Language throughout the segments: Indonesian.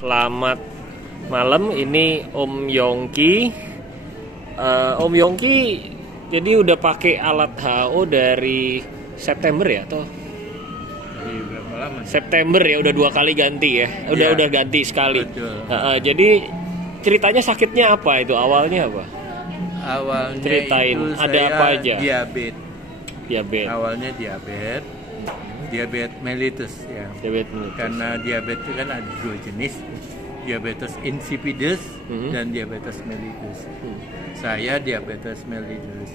Selamat malam, ini Om Yongki. Om Yongki jadi udah pakai alat HO dari September ya, atau berapa lama? September ya, udah 2 kali ganti ya. Udah ganti sekali. Jadi ceritanya sakitnya apa itu? Awalnya apa? Awalnya Ceritain, itu ada saya apa aja? diabetes. Awalnya diabetes mellitus ya. Diabetes mellitus. Karena diabetes itu kan ada 2 jenis, diabetes insipidus dan diabetes mellitus. Saya diabetes mellitus.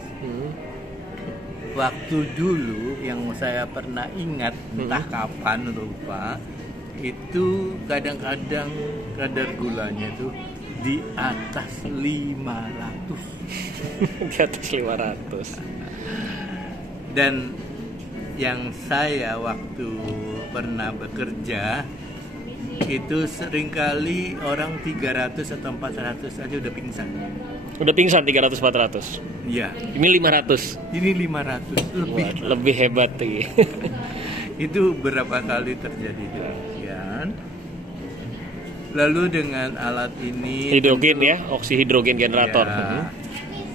Waktu dulu yang saya pernah ingat, entah kapan lupa, itu kadang-kadang kadar gulanya tuh di atas 500. Di atas 500. Dan yang saya waktu pernah bekerja itu seringkali orang 300 atau 400 aja udah pingsan. Udah pingsan 300-400. Iya. Ini 500. Ini 500 lebih. Wah, lebih hebat tuh. Itu berapa kali terjadi demikian. Lalu dengan alat ini Hidrogen ya, oksihidrogen generator. Ya,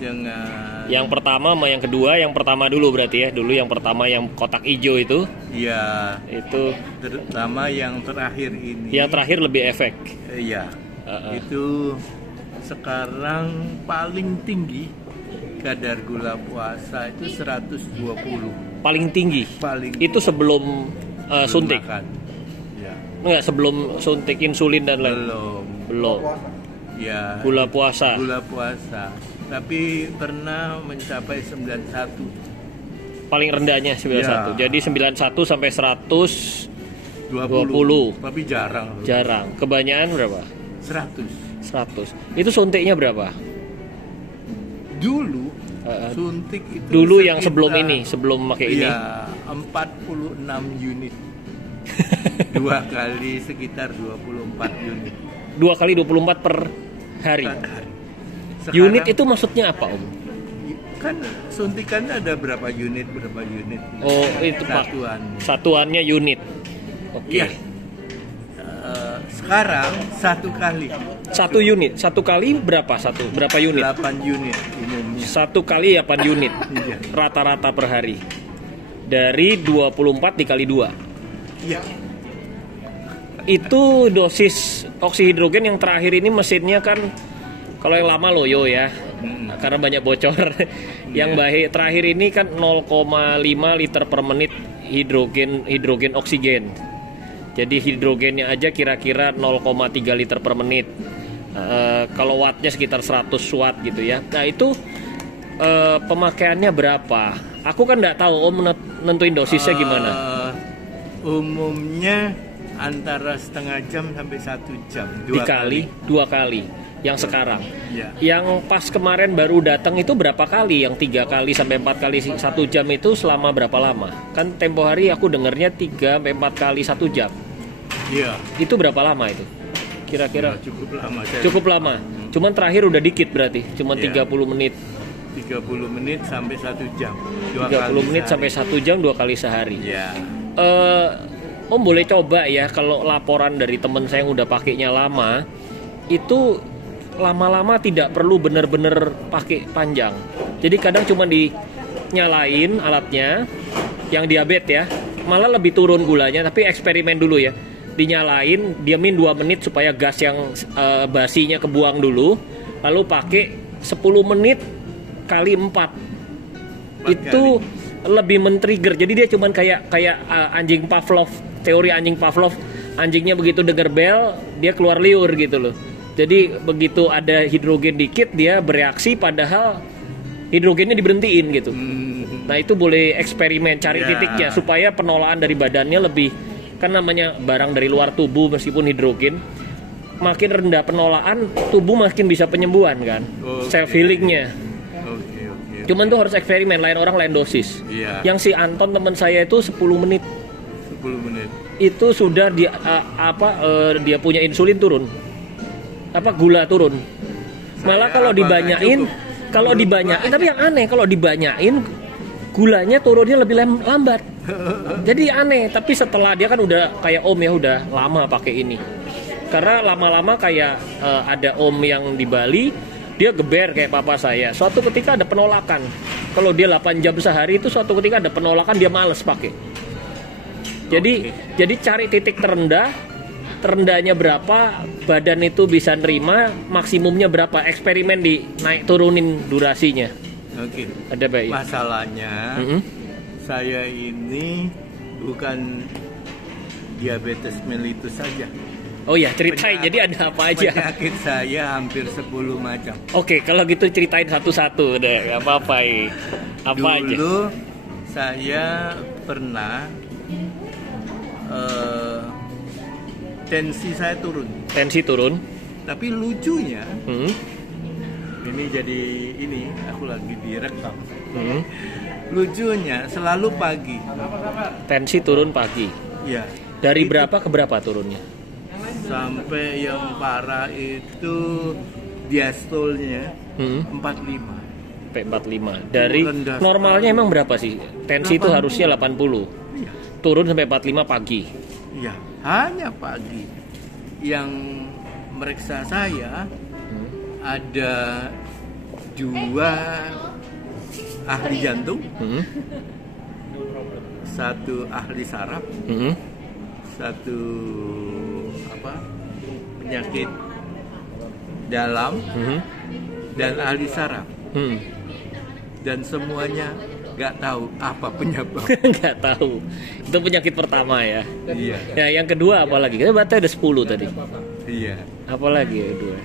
dengan Yang pertama sama yang kedua, yang pertama dulu berarti ya. Dulu yang pertama yang kotak hijau itu. ya, Itu terutama yang terakhir ini. yang terakhir lebih efek. Iya. Itu sekarang paling tinggi kadar gula puasa itu 120. Paling tinggi. Paling Itu sebelum suntik. makan. Ya. Enggak, sebelum suntik insulin dan lain. Belum. Ya. Gula puasa. Gula puasa. Tapi pernah mencapai 91. Paling rendahnya 91. Ya. Jadi 91 sampai 120. Tapi jarang. Jarang. Kebanyakan berapa? 100. 100. Itu suntiknya berapa? Dulu suntik itu Dulu yang sekitar, sebelum ini, sebelum pakai ini. Ya, 46 unit. 2 kali sekitar 24 unit 2 kali 24 per hari. per hari. Unit itu maksudnya apa, Om? Kan suntikannya ada berapa unit. Oh, itu Pak. Satuannya unit. Oke. Iya. Sekarang 1 kali 1 unit. 1 kali berapa? Berapa unit? 8 unit umumnya. 1 kali 8 unit. Iya. Rata-rata per hari. Dari 24 dikali 2. Iya. Itu dosis oksihidrogen yang terakhir ini mesinnya kan, kalau yang lama loyo ya, karena banyak bocor. Yang baik terakhir ini kan 0,5 liter per menit hidrogen oksigen. Jadi hidrogennya aja kira-kira 0,3 liter per menit. Kalau wattnya sekitar 100 watt gitu ya. Nah itu pemakaiannya berapa? Aku kan nggak tahu Om nentuin dosisnya gimana. Umumnya antara setengah jam sampai 1 jam. 2 kali. Yang sekarang. Ya. Yang pas kemarin baru datang itu berapa kali? Yang 3 kali sampai 4 kali 1 jam itu selama berapa lama? Kan tempo hari aku dengernya 3 sampai 4 kali 1 jam. Iya. Itu berapa lama itu? Kira-kira? Ya, cukup lama. Cukup lama. Cuman terakhir udah dikit berarti. Cuman 30 menit. 30 menit sampai 1 jam. 30 menit sampai 1 jam 2 kali sehari. Ya. Om boleh coba ya, kalau laporan dari temen saya yang udah pakainya lama, itu lama-lama tidak perlu bener-bener pakai panjang. Jadi kadang cuma dinyalain alatnya yang diabetes ya, malah lebih turun gulanya. Tapi eksperimen dulu ya, dinyalain, diamin 2 menit supaya gas yang basinya kebuang dulu, lalu pakai 10 menit kali 4. Itu lebih men-trigger. Jadi dia cuman kayak anjing Pavlov, teori anjing Pavlov. Anjingnya begitu dengar bel, dia keluar liur gitu loh. Jadi begitu ada hidrogen dikit, dia bereaksi padahal hidrogennya diberhentiin gitu. Nah itu boleh eksperimen, cari titiknya supaya penolakan dari badannya lebih, kan namanya barang dari luar tubuh meskipun hidrogen, makin rendah penolakan, tubuh makin bisa penyembuhan kan, self healingnya. Cuman tuh harus eksperimen, lain orang lain dosis. Yang si Anton teman saya itu 10 menit. 10 menit. Itu sudah dia dia punya insulin turun. Gula turun. Malah kalau dibanyain, tapi yang aneh kalau dibanyain gulanya turunnya lebih lambat. Jadi aneh, tapi setelah dia kan udah kayak Om ya, udah lama pakai ini. Karena lama-lama kayak ada om yang di Bali, dia geber kayak papa saya. Suatu ketika ada penolakan. Kalau dia 8 jam sehari itu suatu ketika ada penolakan, dia males pakai. Jadi cari titik terendahnya berapa, badan itu bisa nerima, maksimumnya berapa, eksperimen di naik turunin durasinya. Oke. Ada baik. Masalahnya saya ini bukan diabetes mellitus saja. Oh ya, ceritain. Jadi ada apa aja? Penyakit saya hampir 10 macam. Oke, kalau gitu ceritain satu-satu deh, nggak apa-apa. Apa aja? Dulu saya pernah tensi saya turun. Tensi turun. Tapi lucunya, ini jadi aku lagi direkam. Lucunya selalu pagi. Tensi turun pagi. Ya. Dari berapa ke berapa turunnya? Sampai yang parah itu diastolnya 45. Sampai 45. Dari Rendah normalnya sekali. emang berapa sih? Tensi itu 80. harusnya 80. Iya. Turun sampai 45 pagi. Iya, hanya pagi. Yang meriksa saya ada 2 ahli jantung, 1 ahli saraf, 1 penyakit dalam, dan ahli saraf. Dan semuanya nggak tahu apa penyebab. Nggak tahu. Itu penyakit pertama ya. Iya. Ya, yang kedua apa lagi? Kan berarti ada 10 tadi. Iya. Apa lagi yang kedua?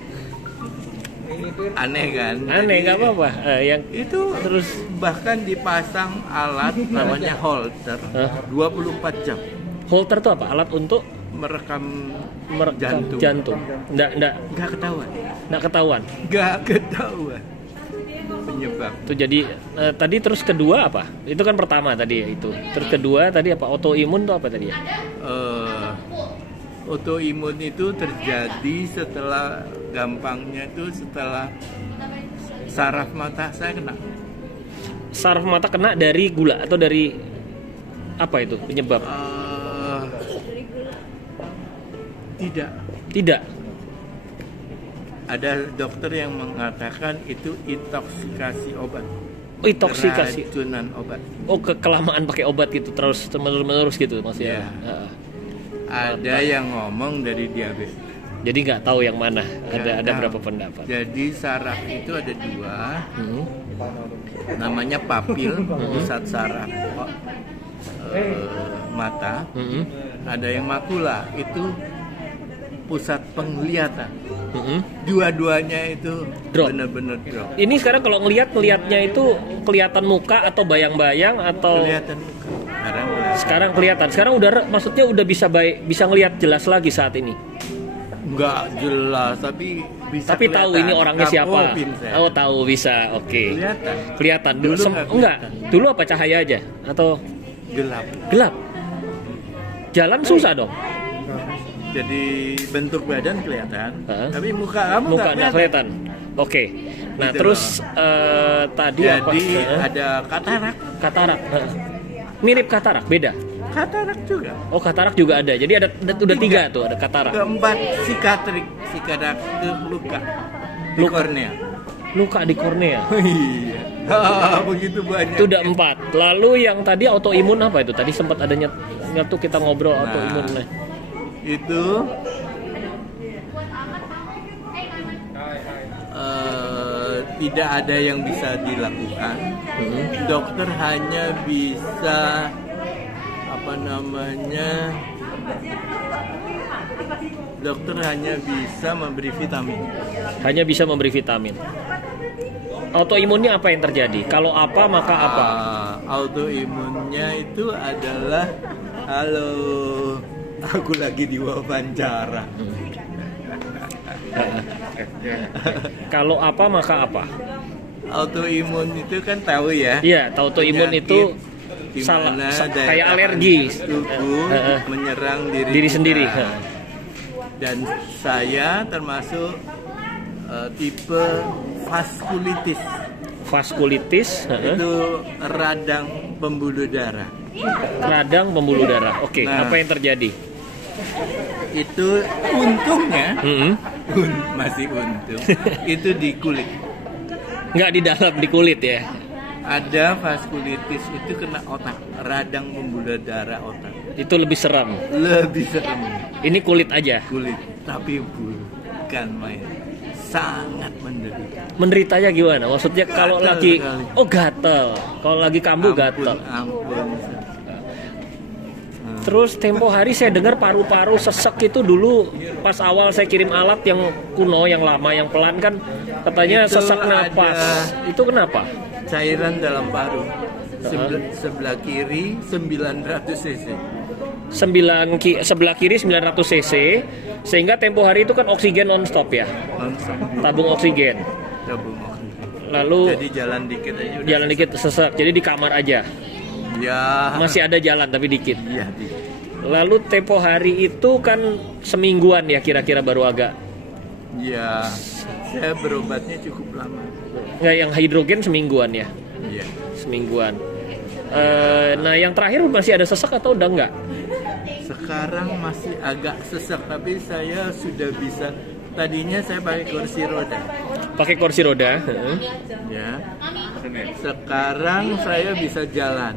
Aneh kan? Aneh, nggak apa-apa. Yang Itu terus bahkan dipasang alat namanya Holter 24 jam Holter itu apa? Alat untuk merekam merekam jantung. nggak ketahuan. Nggak ketahuan. Penyebab. Itu jadi tadi terus kedua apa? Itu kan pertama tadi ya itu. Terus kedua tadi apa? Autoimun itu apa tadi ya? Autoimun itu terjadi setelah saraf mata saya kena. Saraf mata kena dari gula atau dari apa itu penyebab? Tidak. Ada dokter yang mengatakan itu intoksikasi obat. Oh, intoksikasi. Keracunan obat. Oh, kelamaan pakai obat gitu terus menerus gitu maksudnya. Ya. Ada yang ngomong dari diabetes. Jadi nggak tahu yang mana. Ada berapa pendapat. Jadi saraf itu ada 2. Namanya papil, pusat saraf mata. Ada yang makula, itu pusat penglihatan. Dua-duanya itu benar-benar drop. Ini sekarang kalau ngelihatnya itu kelihatan muka atau bayang-bayang atau Kelihatan muka. sekarang kelihatan. Sekarang maksudnya udah bisa ngelihat jelas lagi saat ini. Nggak jelas, tapi bisa. Tapi tahu ini orangnya siapa. Oh, tahu bisa. Oke. Kelihatan. Dulu enggak. Dulu apa cahaya aja atau gelap? Jalan susah dong. Jadi bentuk badan kelihatan, tapi muka kamu nggak kelihatan. Oke. Nah, gitu terus tadi apa? Ada katarak. Mirip katarak, beda. Katarak juga. Oh, katarak juga ada. Jadi ada udah 3 tuh, ada katarak. Keempat katarak itu luka di kornea. Luka di kornea. Iya. Begitu banyak. Itu udah 4. Lalu yang tadi autoimun apa itu? Tadi sempat adanya tuh kita ngobrol autoimun. Itu tidak ada yang bisa dilakukan. Dokter hanya bisa dokter hanya bisa memberi vitamin. Hanya bisa memberi vitamin. Autoimunnya apa yang terjadi? Kalau apa maka apa? Autoimunnya itu adalah aku lagi diwawancara. Kalau apa maka apa? Autoimun itu kan tahu ya? Iya, autoimun itu kayak alergi tubuh menyerang diri sendiri. Dan saya termasuk tipe vaskulitis. Vaskulitis itu radang pembuluh darah. Radang pembuluh darah. Oke, apa yang terjadi? Itu untungnya Mm-mm. masih untung itu di kulit. Nggak di dalam, di kulit ya. Ada vaskulitis itu kena otak, radang pembuluh darah otak. Itu lebih seram. Lebih serem Ini kulit aja. kulit, tapi bukan main. Sangat menderita. Menderitanya gimana? Maksudnya kalau Gatel lagi sekali. gatel. Kalau lagi kambuh gatel. Ampun. Terus tempo hari saya dengar paru-paru sesek itu dulu pas awal saya kirim alat yang kuno, yang lama, yang pelan kan katanya Itu sesak napas. ada- Itu kenapa? Cairan dalam paru. Sebelah kiri 900 cc. Sebelah kiri 900 cc sehingga tempo hari itu kan oksigen non-stop ya. Langsung Tabung oksigen. tabung oksigen. Lalu Jadi jalan dikit aja udah. jalan dikit sesek. Jadi di kamar aja. Ya. Masih ada jalan tapi dikit. Iya, dikit. Lalu tempo hari itu kan semingguan ya kira-kira baru agak. Ya, saya berobatnya cukup lama. Nggak, yang hidrogen semingguan ya. Iya. Semingguan. Nah yang terakhir masih ada sesek atau udah enggak? Sekarang masih agak sesak, tapi saya sudah bisa. Tadinya saya pakai kursi roda. Pakai kursi roda. heeh. Ya. Sekarang saya bisa jalan.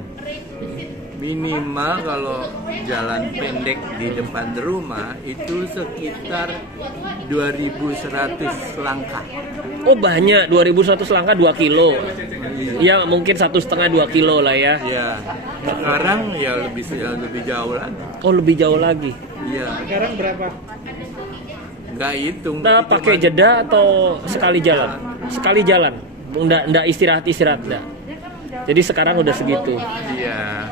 Minimal kalau jalan pendek di depan rumah itu sekitar 2100 langkah. Oh banyak, 2100 langkah 2 kilo. Ya mungkin 1,5-2 kilo lah ya. Ya. Sekarang ya lebih jauh lagi. Oh lebih jauh lagi. Iya. Sekarang berapa? Nggak hitung. Kita Itu pakai mah- jeda atau sekali jalan? Sekali jalan. Nggak istirahat enggak. Jadi sekarang udah segitu. Iya.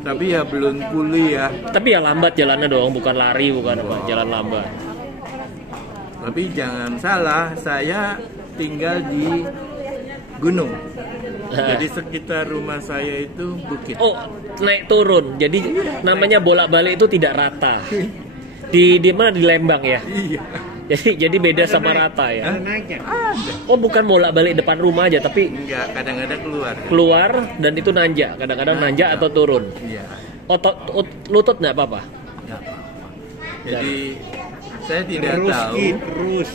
Tapi ya belum pulih ya. Tapi ya lambat jalannya dong, bukan lari, bukan apa, jalan lambat. Tapi jangan salah, saya tinggal di gunung. Jadi sekitar rumah saya itu bukit. Oh, naik turun. Jadi namanya bolak-balik itu tidak rata. Di mana di Lembang ya. Iya. Jadi beda sama rata ya. Ada naiknya. Ada. Oh, bukan bolak-balik depan rumah aja tapi Enggak, kadang-kadang keluar. keluar dan itu nanjak. Kadang-kadang nanjak atau turun. Iya. Lutut nggak apa-apa. Nggak apa-apa. Jadi saya tidak Terus tahu. Ki, terus.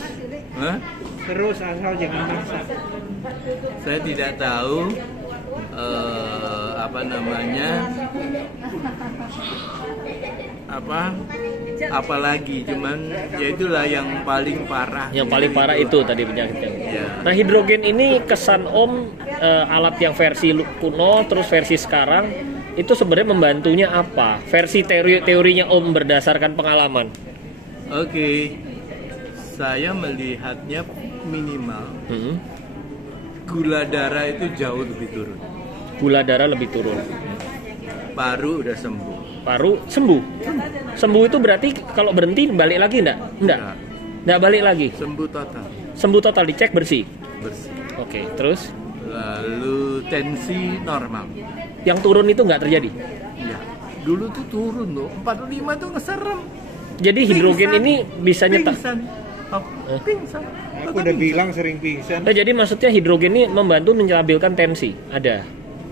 Hah? Terus asal jangan maksa. Saya tidak tahu apa namanya, apalagi, cuman ya itulah yang paling parah. Yang paling parah itu tadi penyakitnya. Ya. Nah, hidrogen ini kesan Om alat yang versi kuno terus versi sekarang itu sebenarnya membantunya apa? Versi teorinya Om berdasarkan pengalaman. Oke, saya melihatnya minimal Hmm. gula darah itu jauh lebih turun. Gula darah lebih turun. Paru udah sembuh. Paru sembuh. Sembuh itu berarti kalau berhenti balik lagi enggak? Enggak. Enggak balik lagi. Sembuh total, Sembuh total, dicek bersih. bersih. Oke, terus Lalu tensi normal. yang turun itu nggak terjadi. Ya, dulu tuh turun loh, 45 tuh ngeserem. Jadi hidrogen Pingsan. ini bisa nyetak. Pingsan. Oh, pingsan. Aku udah bilang sering pingsan. Jadi maksudnya hidrogen ini membantu menstabilkan tensi. Ada.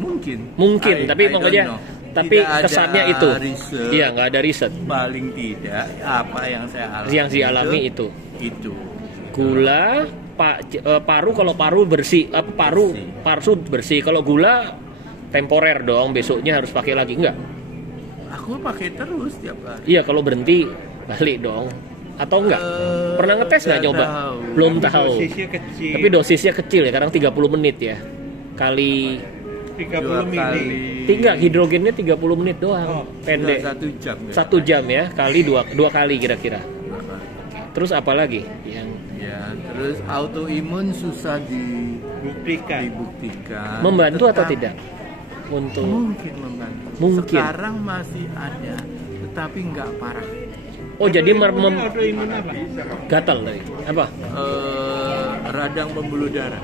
Mungkin, tapi I makanya don't know. tapi Tidak ada kesannya itu. riset. Iya, nggak ada riset. Paling tidak apa yang saya alami. Yang dialami itu. Itu. Gula, paru kalau paru bersih, paru bersih. Kalau gula temporer dong, besoknya harus pakai lagi enggak? Aku pakai terus tiap hari. Iya, kalau berhenti balik dong. Atau enggak? Pernah ngetes nggak nggak nyoba? tahu. Belum tahu. Dosisnya kecil. Tapi dosisnya kecil ya, kadang 30 menit ya. Kali 30 mili. tinggal hidrogennya 30 menit doang. Oh, Pendek. 1 jam. 1 jam ya, kali dua kali kira-kira. Terus apa lagi? Yang Ya, terus autoimun susah Buktikan. dibuktikan. membantu atau Tetap- tidak? Untuk Mungkin membantu. Mungkin. Sekarang masih ada, tetapi nggak parah. oh jadi Autoimun apa? gatal tadi. Apa? Radang pembuluh darah,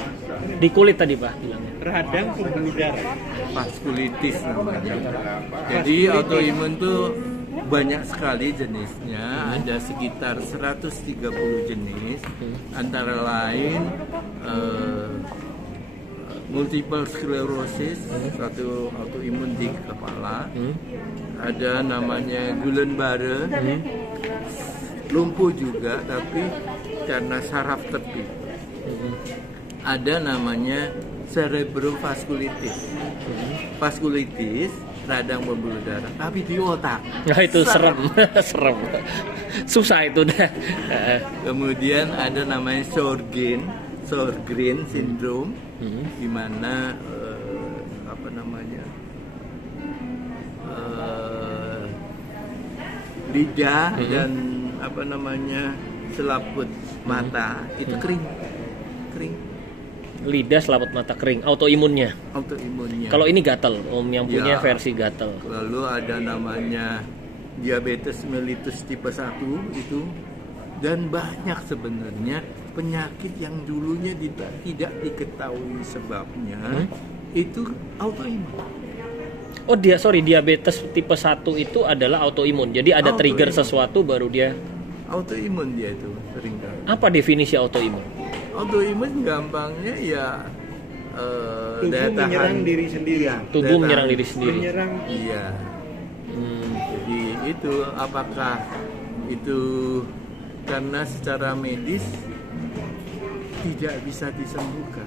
Di kulit tadi Pak bilangnya. Radang pembuluh darah. vaskulitis namanya. Jadi autoimun tuh banyak sekali jenisnya, ada sekitar 130 jenis, antara lain multiple sclerosis, satu autoimun di kepala, ada namanya Guillain-Barré lumpuh juga, tapi karena saraf tepi. Ada namanya cerebrovaskulitis. Vaskulitis radang pembuluh darah, tapi di otak. Nah itu serem, serem, susah itu dah. Kemudian ada namanya Sjogren syndrome, di mana apa namanya lidah dan apa namanya selaput mata itu kering. Lidah, selaput mata kering, autoimunnya. Autoimunnya. Kalau ini gatal, Om yang punya Ya. versi gatal. Lalu ada namanya diabetes mellitus tipe 1 itu, dan banyak sebenarnya penyakit yang dulunya tidak diketahui sebabnya itu autoimun. Oh diabetes tipe 1 itu adalah autoimun. Jadi ada trigger Autoimun. sesuatu baru dia. Autoimun dia itu seringkali. Apa definisi autoimun? Autoimun gampangnya ya Tubuh daya tahan menyerang diri sendiri. Iya, Tubuh daya menyerang tahan. diri sendiri. Menyerang Iya. Jadi itu apakah itu karena secara medis tidak bisa disembuhkan.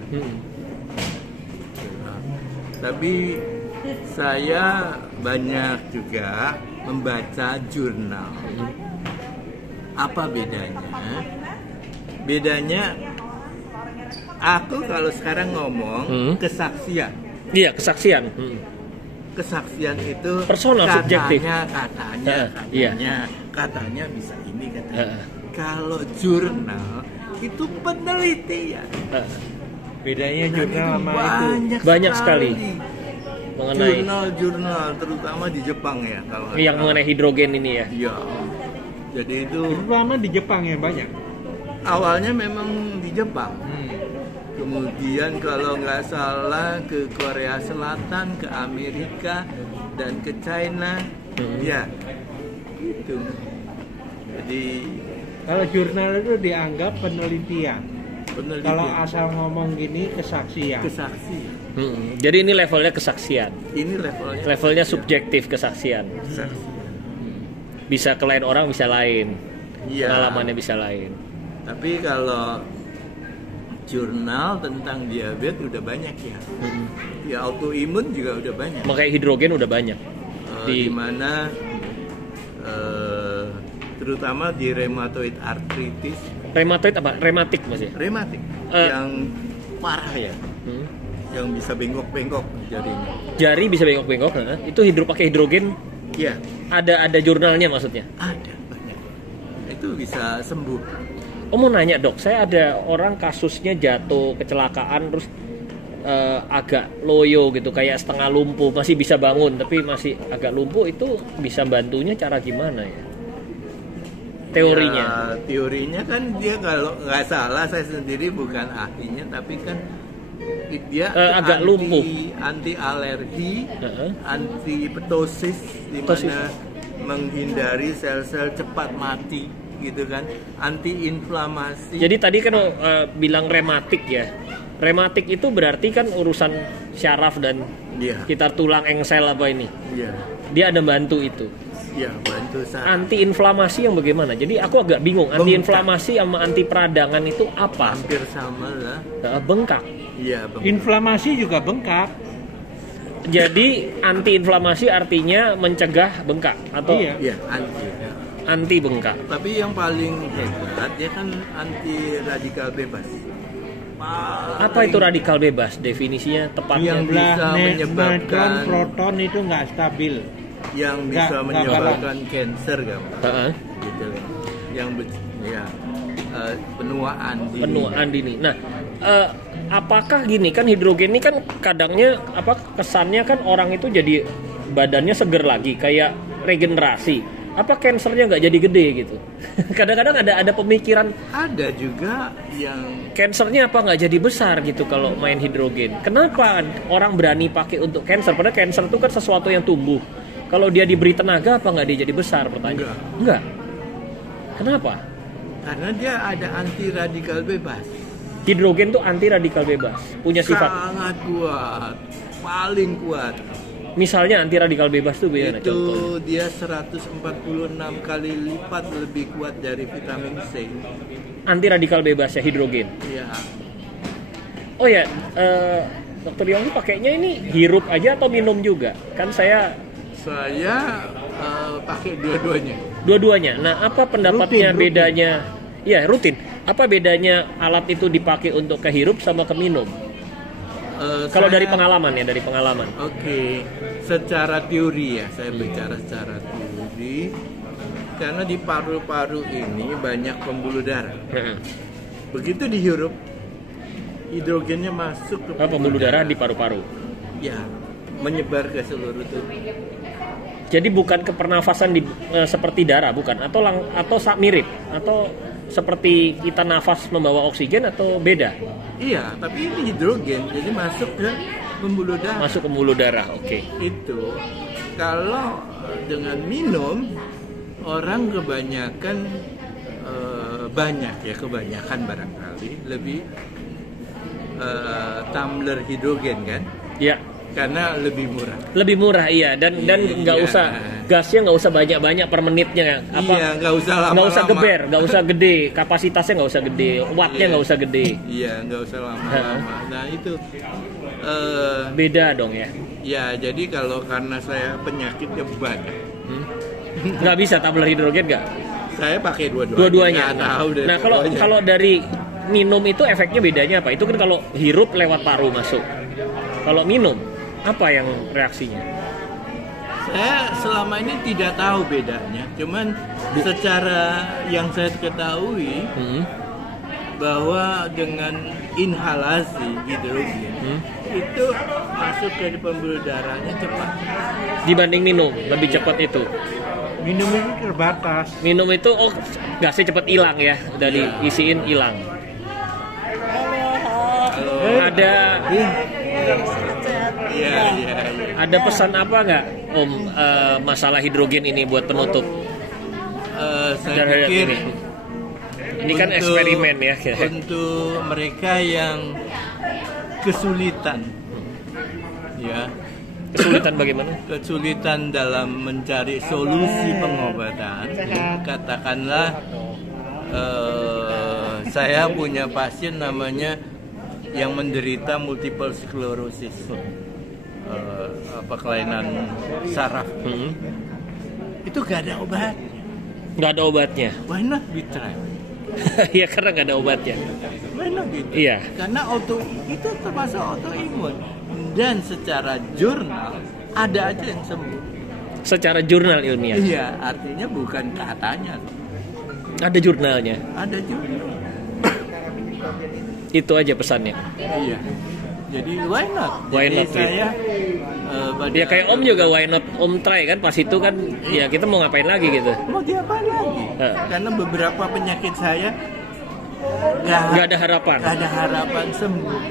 Nah, tapi saya banyak juga membaca jurnal. Apa bedanya? Bedanya aku kalau sekarang ngomong kesaksian. Iya kesaksian. Kesaksian itu Personal, subjektif. katanya bisa ini katanya. Kalau jurnal itu penelitian. bedanya Dan jurnal itu sama itu. Banyak sekali. Mengenai jurnal terutama di Jepang ya kalau nggak yang salah. mengenai hidrogen ini ya. Iya. Jadi itu Terutama di Jepang yang banyak. awalnya memang di Jepang. Kemudian kalau nggak salah ke Korea Selatan, ke Amerika, dan ke China. Ya, gitu. Jadi Kalau jurnal itu dianggap penelitian. penelitian, Kalau asal ngomong gini kesaksian. kesaksian. Jadi ini levelnya kesaksian. Ini levelnya. Levelnya subjektif kesaksian. Kesaksian. Bisa ke lain orang, bisa lain. Iya. Pengalamannya bisa lain. Tapi kalau jurnal tentang diabetes udah banyak ya. Ya autoimun juga udah banyak. Makanya hidrogen udah banyak. Di mana terutama di rheumatoid arthritis, Rheumatoid apa? Rematik Mas ya? rematik yang parah ya, yang bisa bengkok-bengkok jarinya. Jari bisa bengkok-bengkok, itu pakai hidrogen. Iya, Ada jurnalnya maksudnya. ada banyak. Itu bisa sembuh. Oh mau nanya dok, saya ada orang kasusnya jatuh kecelakaan terus agak loyo gitu, kayak setengah lumpuh, masih bisa bangun tapi masih agak lumpuh, itu bisa bantunya cara gimana ya? Teorinya? Ya, teorinya kan dia kalau nggak salah, saya sendiri bukan ahlinya, tapi kan dia agak lumpuh. anti alergi, Heeh. anti ptosis, di Ptosis. mana menghindari sel-sel cepat mati gitu kan, anti inflamasi. Jadi tadi kan bilang rematik ya. Rematik itu berarti kan urusan syaraf dan Iya, sekitar tulang engsel apa ini. iya, Dia ada bantu itu. iya, bantu saya. Anti inflamasi yang bagaimana? Jadi aku agak bingung. Anti inflamasi sama anti peradangan itu apa? Hampir sama lah. Bengkak. Iya, Bang. Inflamasi juga bengkak. Jadi anti inflamasi artinya mencegah bengkak atau Iya. Iya, anti. Ya. anti bengkak. Tapi yang paling hebat dia kan anti radikal bebas. Apa itu radikal bebas? Definisinya tepatnya? Yang bisa Jumlah menyebabkan- neutron proton itu nggak stabil. Yang bisa Nggak menyebabkan cancer kan? Heeh. Gitu loh. Yang ya penuaan dini. Penuaan dini. Nah, apakah gini kan hidrogen ini kan kadangnya kesannya kan orang itu jadi badannya seger lagi, kayak regenerasi. Apa kansernya nggak jadi gede gitu? Kadang-kadang ada pemikiran Ada juga yang kansernya apa nggak jadi besar gitu kalau main hidrogen. Kenapa orang berani pakai untuk kanser? Padahal kanser itu kan sesuatu yang tumbuh. Kalau dia diberi tenaga apa nggak dia jadi besar? Pertanyaan. Enggak. Kenapa? karena dia ada anti radikal bebas. Hidrogen tuh anti radikal bebas, punya sifat. Sangat kuat, paling kuat. Misalnya anti radikal bebas tuh gimana Itu contohnya? dia 146 kali lipat lebih kuat dari vitamin C. Anti radikal bebas ya hidrogen. Iya. Oh ya, Dokter Yonggi pakainya ini hirup aja atau minum juga? Kan saya Saya pakai dua-duanya. dua-duanya. Nah, apa pendapatnya Rutin. bedanya? Iya, rutin. Apa bedanya alat itu dipakai untuk kehirup sama ke minum? Kalau dari pengalaman ya, dari pengalaman. Oke, secara teori ya, saya bicara secara teori. Karena di paru-paru ini banyak pembuluh darah. Heeh. Begitu dihirup, hidrogennya masuk ke Pembuluh darah di paru-paru. Ya, menyebar ke seluruh tubuh. Jadi bukan ke pernafasan seperti darah, bukan? Atau mirip? Atau seperti kita nafas membawa oksigen atau beda? Iya, tapi ini hidrogen, jadi masuk ke pembuluh darah. Masuk ke pembuluh darah, oke. Itu kalau dengan minum, orang kebanyakan kebanyakan barangkali lebih tumbler hidrogen kan, Ya, karena lebih murah. lebih murah iya dan nggak Iya. usah gasnya nggak usah banyak per menitnya Iya, nggak usah lama-lama. nggak usah geber, nggak usah gede, kapasitasnya nggak usah gede, wattnya Iya. nggak usah gede. Iya, nggak usah lama-lama. Nah itu Beda dong ya. ya jadi kalau karena saya penyakitnya banyak, Nggak bisa tumbler hidrogen nggak? saya pakai dua-duanya. Dua-duanya. Nggak tahu deh Nah pokoknya. kalau dari minum itu efeknya bedanya apa? Itu kan kalau hirup lewat paru masuk. Kalau minum apa yang reaksinya? Saya selama ini tidak tahu bedanya, cuman secara yang saya ketahui bahwa dengan inhalasi hidrogen itu masuk ke pembuluh darahnya cepat. Dibanding minum lebih cepat itu. Minum itu terbatas. Minum itu gasnya cepat hilang ya, udah diisiin hilang. Ada Iya. ada pesan apa nggak Om masalah hidrogen ini buat penutup? Saya Dari pikir ini kan untuk- eksperimen ya. Untuk mereka yang kesulitan, ya, Kesulitan bagaimana? kesulitan dalam mencari solusi pengobatan, katakanlah saya punya pasien namanya yang menderita multiple sclerosis, kelainan saraf, itu gak ada obat. Nggak ada obatnya. Why not we try? Ya karena nggak ada obatnya. Why not gitu? Iya. Karena itu termasuk autoimun, dan secara jurnal ada aja yang sembuh. Secara jurnal ilmiah. Iya, artinya bukan katanya, Ada jurnalnya. ada jurnal. Itu aja pesannya. Iya. Jadi why not? Why Jadi not, saya pada Ya kayak Om juga why not Om try kan pas itu kan ya kita mau ngapain lagi gitu. mau diapain lagi? Karena beberapa penyakit saya Nggak ada harapan. nggak ada harapan sembuh.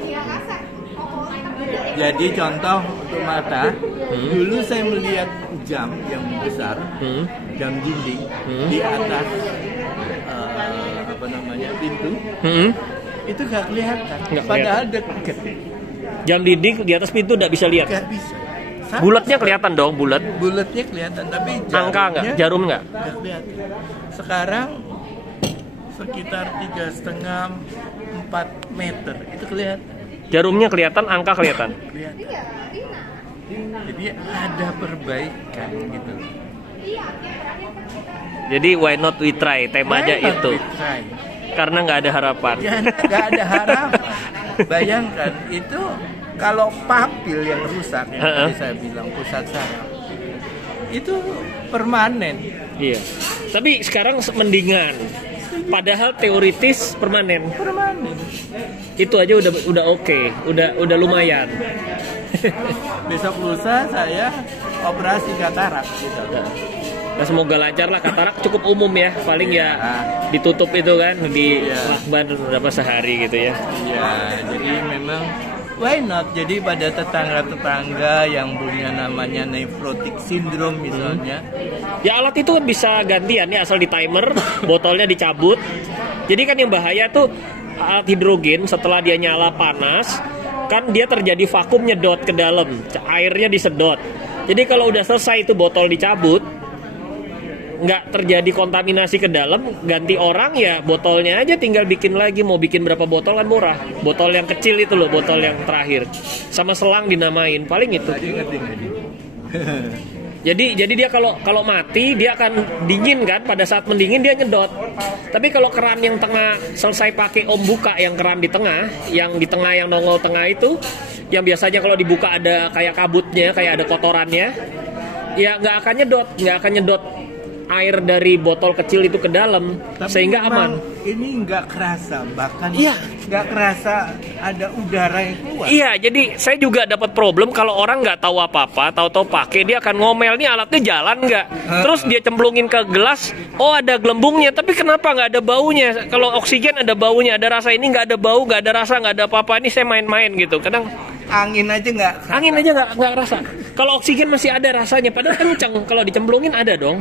Jadi contoh untuk mata, dulu saya melihat jam yang besar, jam dinding di atas pintu, itu nggak kelihatan. Nggak Padahal deket, Jam dinding di atas pintu nggak bisa lihat. nggak bisa. Bulatnya kelihatan dong, bulat. Bulatnya kelihatan, tapi Angka nggak? jarumnya Jarum nggak? nggak kelihatan. Sekarang sekitar 3,5-4 meter itu kelihatan. Jarumnya kelihatan, angka kelihatan. Jadi ada perbaikan gitu. Jadi why not we try? Temanya Why not itu. we try? Karena nggak ada harapan. Ya, nggak ada harapan. Bayangkan itu kalau papil yang rusak yang tadi saya bilang pusat saraf itu permanen. Iya. Tapi sekarang mendingan. Padahal teoritis permanen. Permanen. Itu aja udah oke, udah lumayan. Besok lusa saya operasi katarak gitu. Nah, semoga lancar lah. Katarak cukup umum ya, paling ya ditutup itu kan di lakban berapa sehari gitu ya. Ya, jadi memang why not? Jadi pada tetangga-tetangga yang punya namanya nephrotic syndrome misalnya, Ya alat itu bisa gantian ya, asal di timer, botolnya dicabut. Jadi kan yang bahaya tuh alat hidrogen setelah dia nyala panas, kan dia terjadi vakum nyedot ke dalam, airnya disedot. Jadi kalau udah selesai itu botol dicabut, nggak terjadi kontaminasi ke dalam, ganti orang ya botolnya aja tinggal bikin lagi. Mau bikin berapa botol kan murah. Botol yang kecil itu loh, botol yang terakhir. Sama selang dinamain, paling itu. Jadi dia kalau mati dia akan dingin kan, pada saat mendingin dia nyedot. Tapi kalau keran yang tengah selesai pakai Om buka, yang keran di tengah yang nongol tengah itu, yang biasanya kalau dibuka ada kayak kabutnya, kayak ada kotorannya, ya nggak akan nyedot air dari botol kecil itu ke dalam. Tapi sehingga aman. Ini nggak kerasa, bahkan iya, nggak kerasa ada udara yang keluar. Iya, jadi saya juga dapat problem kalau orang nggak tahu apa-apa, tahu-tahu pakai, dia akan ngomel nih alatnya jalan nggak. Terus dia cemplungin ke gelas, oh ada gelembungnya, tapi kenapa nggak ada baunya? Kalau oksigen ada baunya, ada rasa, ini nggak ada bau, nggak ada rasa, nggak ada apa-apa. Ini saya main-main gitu. Kadang angin aja nggak rasa. Kalau oksigen masih ada rasanya, padahal kenceng. Kalau dicemplungin ada dong,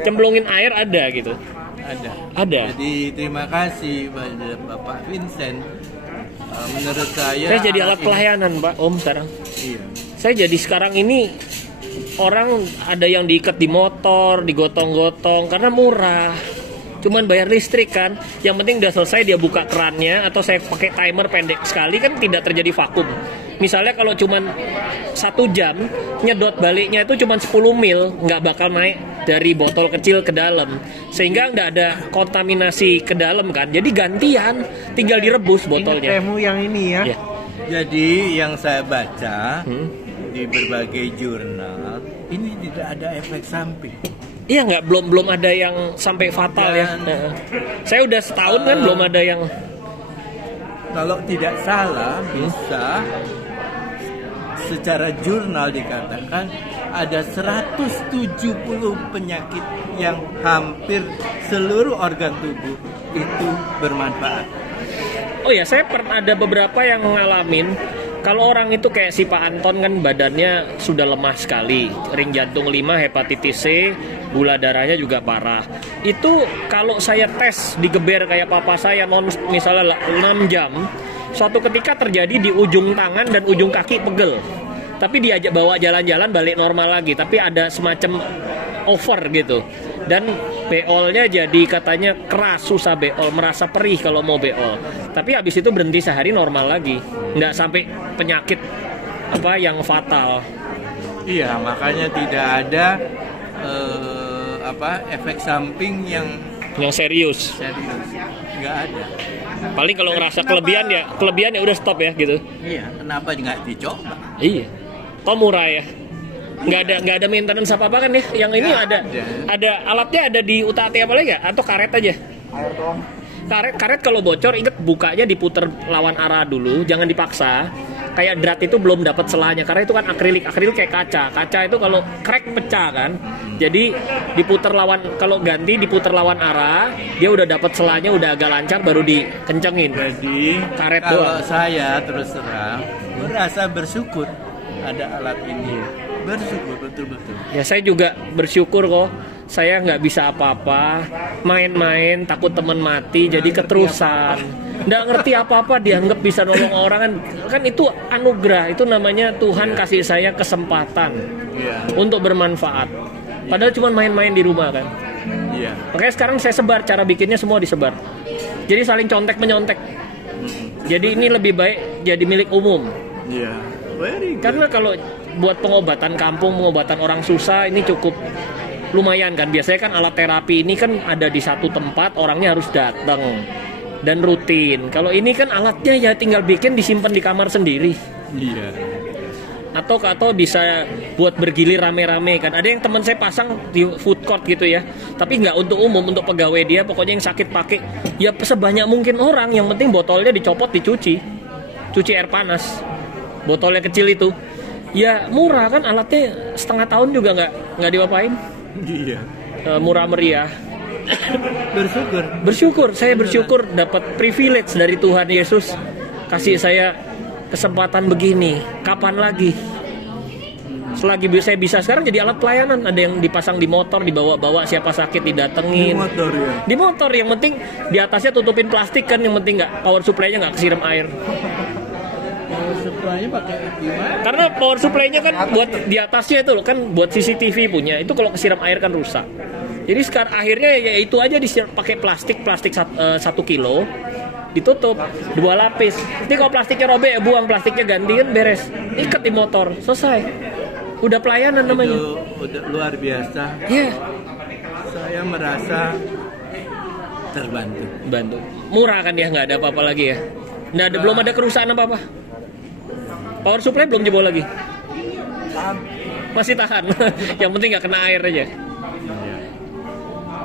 cemplungin air ada gitu. Ada. Jadi terima kasih pada Bapak Vincent. Menurut saya jadi alat pelayanan, Pak Om sekarang. Iya. Saya jadi sekarang ini orang ada yang diikat di motor, digotong-gotong karena murah. Cuman bayar listrik kan. Yang penting udah selesai dia buka kerannya, atau saya pakai timer pendek sekali kan tidak terjadi vakum. Misalnya kalau cuman 1 jam, nyedot baliknya itu cuman 10 mil, nggak bakal naik dari botol kecil ke dalam. Sehingga nggak ada kontaminasi ke dalam kan. Jadi gantian, tinggal direbus botolnya. Ini temu yang ini ya. Ya. Jadi yang saya baca di berbagai jurnal, ini tidak ada efek samping. Iya nggak, belum ada yang sampai fatal ya. Saya udah setahun kan belum ada yang. Kalau tidak salah bisa secara jurnal dikatakan ada 170 penyakit yang hampir seluruh organ tubuh itu bermanfaat. Oh ya, saya pernah ada beberapa yang ngalamin. Kalau orang itu kayak si Pak Anton kan badannya sudah lemah sekali, ring jantung 5, hepatitis C, gula darahnya juga parah. Itu kalau saya tes digeber kayak papa saya misalnya 6 jam, suatu ketika terjadi di ujung tangan dan ujung kaki pegel. Tapi diajak bawa jalan-jalan balik normal lagi, tapi ada semacam over gitu. Dan beolnya jadi katanya keras, susah beol, merasa perih kalau mau beol. Tapi habis itu berhenti sehari normal lagi, nggak sampai penyakit yang fatal. Iya, makanya tidak ada efek samping yang serius. Nggak ada. Paling kalau ngerasa kelebihan ya udah stop ya gitu. Iya, kenapa nggak dicoba? Iya, kok murah ya. Nggak ada maintenance apa kan ya. Yang ini ada alatnya, ada di UTAT apa lagi ya? Atau karet aja? Karet kalau bocor inget bukanya diputer lawan arah dulu, jangan dipaksa. Kayak drat itu belum dapat selanya karena itu kan akrilik kayak kaca itu kalau crack pecah kan. Jadi diputer kalau ganti diputer lawan arah, dia udah dapat selanya, udah agak lancar, baru dikencengin. Jadi karet kalau doang. saya terus terang merasa bersyukur ada alat ini. Bersyukur betul-betul. Ya saya juga bersyukur kok. Saya nggak bisa apa-apa, main-main, takut teman mati, jadi keterusan. Nggak ngerti apa-apa, dianggap bisa nolong orang kan itu anugerah, itu namanya Tuhan kasih saya kesempatan untuk bermanfaat. Padahal cuma main-main di rumah kan. Makanya sekarang saya sebar, cara bikinnya semua disebar. Jadi saling contek-menyontek. Jadi ini lebih baik jadi milik umum. Karena kalau buat pengobatan kampung, pengobatan orang susah ini cukup lumayan kan. Biasanya kan alat terapi ini kan ada di satu tempat, orangnya harus datang dan rutin. Kalau ini kan alatnya ya tinggal bikin, disimpan di kamar sendiri. Atau bisa buat bergilir rame-rame kan. Ada yang teman saya pasang di food court gitu ya. Tapi nggak untuk umum, untuk pegawai dia. Pokoknya yang sakit pakai ya sebanyak mungkin orang. Yang penting botolnya dicopot, cuci air panas. Botolnya kecil itu. Ya murah kan, alatnya setengah tahun juga nggak diapain. Murah meriah. Saya bersyukur dapat privilege dari Tuhan Yesus kasih saya kesempatan begini. Kapan lagi? Selagi saya bisa sekarang jadi alat pelayanan. Ada yang dipasang di motor, dibawa-bawa, siapa sakit didatengin. Di motor yang penting di atasnya tutupin plastik kan, yang penting nggak power supply-nya nggak kesiram air. Ultranya pakai gimana? Karena power supply-nya kan buat di atasnya itu loh, kan buat CCTV punya. Itu kalau kesiram air kan rusak. Jadi sekarang akhirnya ya itu aja pakai plastik 1 kilo, ditutup 2 lapis. Nanti kalau plastiknya robek ya buang, plastiknya ganti kan beres. Ikat di motor, selesai. Udah pelayanan namanya. Itu udah luar biasa. Iya. Saya merasa terbantu. Bantu. Murah kan ya, nggak ada apa-apa lagi ya. Nggak ada, belum ada kerusakan apa-apa. Power supply belum jebol lagi. Masih tahan. Yang penting nggak kena air aja.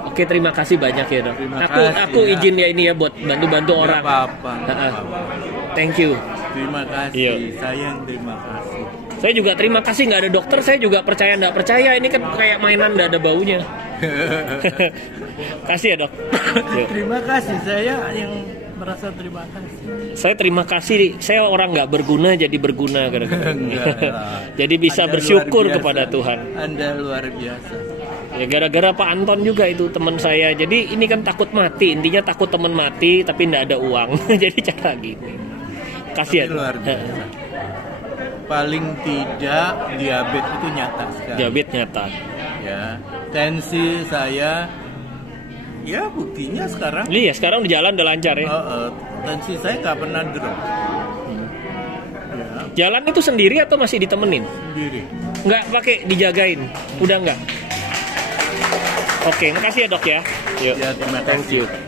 Oke, terima kasih banyak ya dok. Terima Aku kasih, ya. izin ya ini ya buat bantu-bantu Nggak orang. apa-apa. Thank you. Terima kasih. Iya. Sayang, terima kasih. Saya juga terima kasih, nggak ada dokter. Saya juga percaya nggak percaya. Ini kan kayak mainan nggak ada baunya. Kasih ya dok. Yuk. Terima kasih, saya yang merasa terima kasih. Saya terima kasih. Saya orang nggak berguna jadi berguna gara-gara. Enggak lah. Jadi bisa Anda bersyukur luar biasa. kepada Tuhan. Anda luar biasa. Ya gara-gara Pak Anton juga itu teman saya. Jadi ini kan takut mati. Intinya takut teman mati tapi nggak ada uang. Jadi cara gini. Kasihan. Tapi luar biasa. Paling tidak diabetes itu nyata sekali. Diabetes nyata. Ya, tensi saya, ya buktinya sekarang. Iya, sekarang di jalan udah lancar ya. Tensi saya nggak pernah drop. Ya, Jalan itu sendiri atau masih ditemenin? sendiri. Nggak pakai dijagain. Udah nggak? Oke, makasih ya dok ya. Yuk. Ya, terima Thank kasih. you.